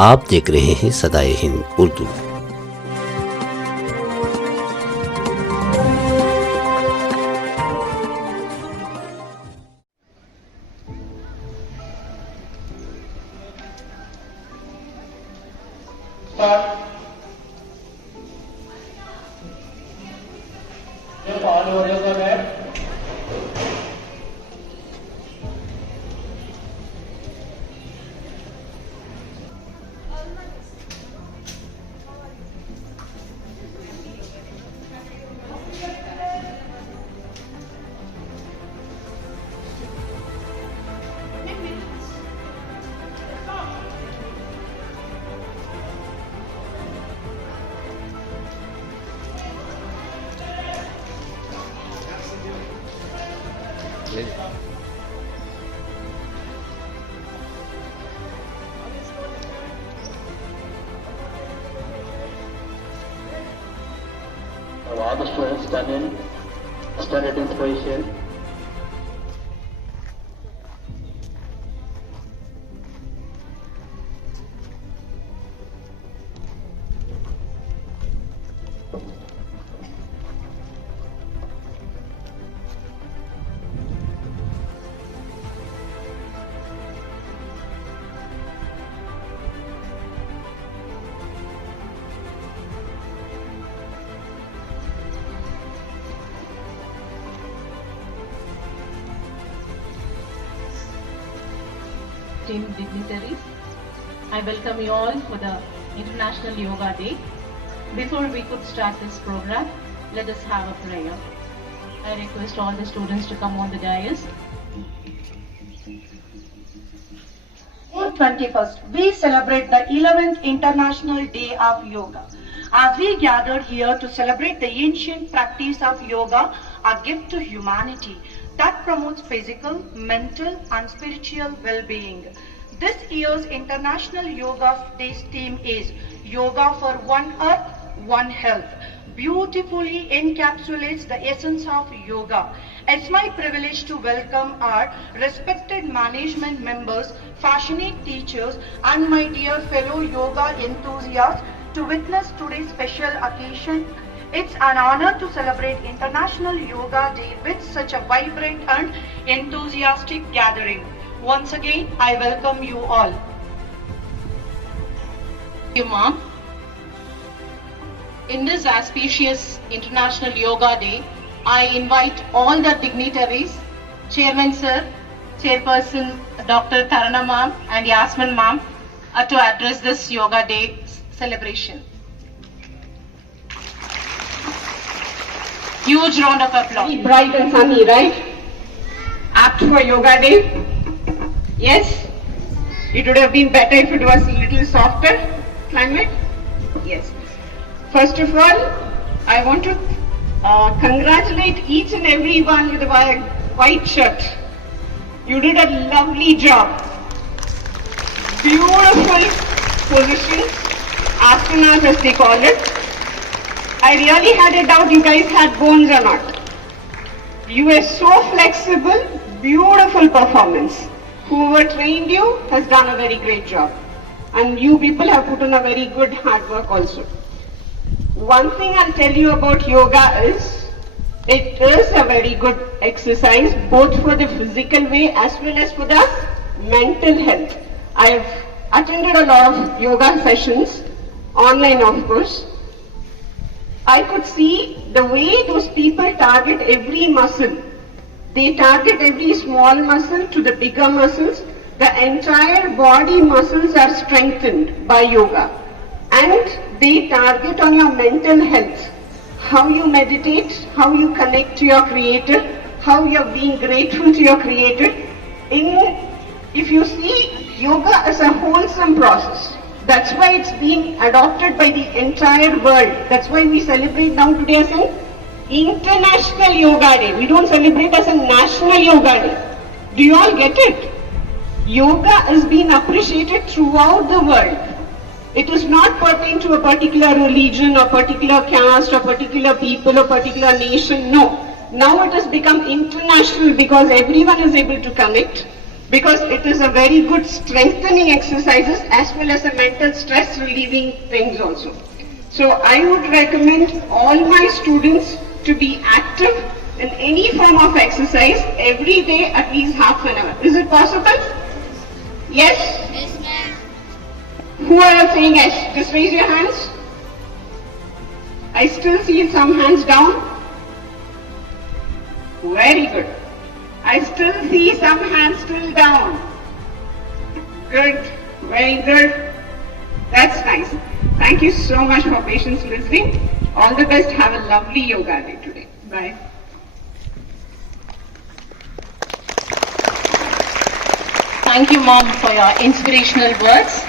आप देख रहे हैं सदा-ए-हिंद Urdu. All the students stand at position. Dignitaries, I welcome you all for the International Yoga Day. Before we could start this program, let us have a prayer. I request all the students to come on the dais. On 21st, we celebrate the 11th International Day of Yoga. As we gathered here to celebrate the ancient practice of yoga, a gift to humanity that promotes physical, mental and spiritual well-being. This year's International Yoga Day's theme is Yoga for One Earth, One Health. Beautifully encapsulates the essence of yoga. It's my privilege to welcome our respected management members, passionate teachers and my dear fellow yoga enthusiasts to witness today's special occasion. It's an honor to celebrate International Yoga Day with such a vibrant and enthusiastic gathering. Once again, I welcome you all. Thank you, Ma'am. In this auspicious International Yoga Day, I invite all the dignitaries, Chairman Sir, Chairperson Dr. Tarana Ma'am and Yasmin Ma'am to address this Yoga Day celebration. Huge round of applause. Bright and sunny, right? Apt for Yoga Day? Yes? It would have been better if it was a little softer climate? Yes. First of all, I want to congratulate each and every one with a white shirt. You did a lovely job. Beautiful positions, asanas as they call it. I really had a doubt you guys had bones or not. You were so flexible, beautiful performance. Whoever trained you has done a very great job. And you people have put in a very good hard work also. One thing I'll tell you about yoga is, it is a very good exercise both for the physical way as well as for the mental health. I've attended a lot of yoga sessions, online of course. I could see the way those people target every muscle. They target every small muscle to the bigger muscles. The entire body muscles are strengthened by yoga. And they target on your mental health. How you meditate, how you connect to your creator, how you're being grateful to your creator. If you see, yoga is a wholesome process. That's why it's being adopted by the entire world. That's why we celebrate now today as an International Yoga Day. We don't celebrate as a National Yoga Day. Do you all get it? Yoga is being appreciated throughout the world. It is not pertain to a particular religion or particular caste or particular people or particular nation. No. Now it has become international because everyone is able to connect. because it is a very good strengthening exercises as well as a mental stress relieving things also. So I would recommend all my students to be active in any form of exercise every day at least half an hour. Is it possible? Yes? Yes, ma'am. Who are saying yes? Just raise your hands. I still see some hands down. Very good. I still see some hands still down. Good. Very good. That's nice. Thank you so much for patience listening. All the best. Have a lovely yoga day today. Bye. Thank you, Mom, for your inspirational words.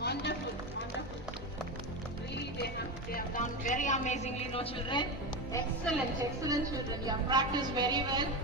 Wonderful, wonderful. Really, they have done very amazingly, no children. Excellent, excellent children. You have practiced very well.